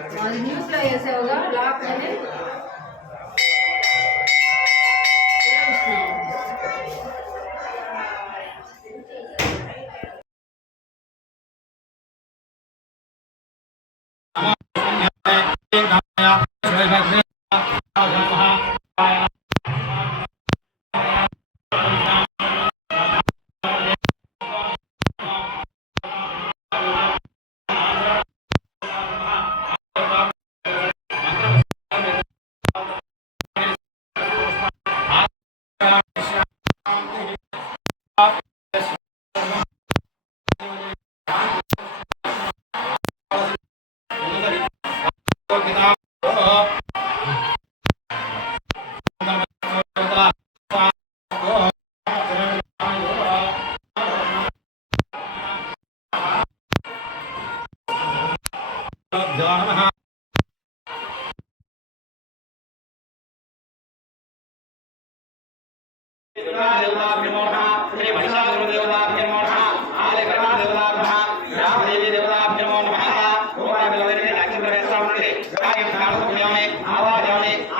और न्यूज़ ला ऐसे होगा ला पहले Yeah. देवता देवता देवता आले करा देवता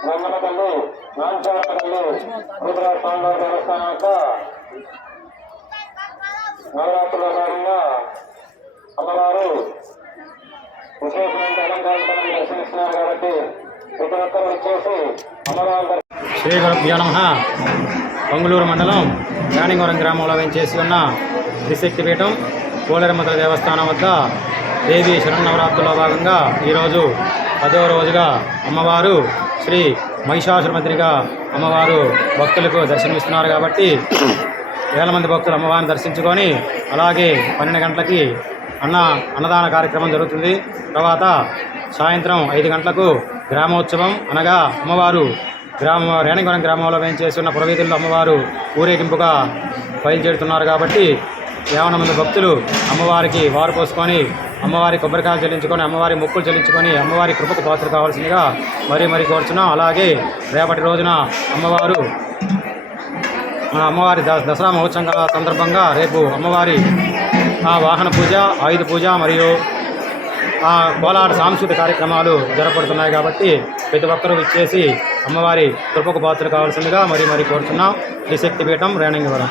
తల్లి రుద్ర పాండవ దేవస్థానం యొక్క నవరాత్రుల భాగంగా అమ్మవారు విశేషమైన అలంకారం దర్శనిస్తున్నారు కాబట్టి ప్రతి ఒక్కరు వచ్చేసి అమ్మవారి శ్రీ గురుభ్యో నమ. పొంగులూరు మండలం యానింగవరం గ్రామంలో వేయించేసి ఉన్న త్రిశక్తి పీఠం పోలేరమ్మతల దేవస్థానం వద్ద దేవీ శరణ్ శరణవరాత్రుల్లో భాగంగా ఈరోజు పదవ రోజుగా అమ్మవారు శ్రీ మహిషాసురమద్రిగా అమ్మవారు భక్తులకు దర్శనమిస్తున్నారు కాబట్టి వేల మంది భక్తులు అమ్మవారిని దర్శించుకొని అలాగే పన్నెండు గంటలకి అన్న అన్నదాన కార్యక్రమం జరుగుతుంది. తర్వాత సాయంత్రం ఐదు గంటలకు గ్రామోత్సవం. అనగా అమ్మవారు గ్రామ రేణిగవరం గ్రామంలో వేయించేసి పురవీధుల్లో అమ్మవారు ఊరేగింపుగా బయలుదేరుతున్నారు కాబట్టి యావన మంది భక్తులు అమ్మవారికి వారు పోసుకొని అమ్మవారి కొబ్బరికాయలు చెల్లించుకొని అమ్మవారి మొక్కులు చెల్లించుకొని అమ్మవారి కృపకు పాత్ర కావాల్సిందిగా మరీ మరీ కోరుచున్నాం. అలాగే రేపటి రోజున అమ్మవారు అమ్మవారి ద దసరా మహోత్సవం సందర్భంగా రేపు అమ్మవారి వాహన పూజ ఆయుధ పూజ మరియు ఆ కోలాట సాంస్కృతిక కార్యక్రమాలు జరపడుతున్నాయి కాబట్టి ప్రతి ఒక్కరూ ఇచ్చేసి అమ్మవారి కృపకు పాత్ర కావాల్సిందిగా మరి మరి కోరుతున్నాం శ్రీశక్తిపీఠం రేణంగివరం.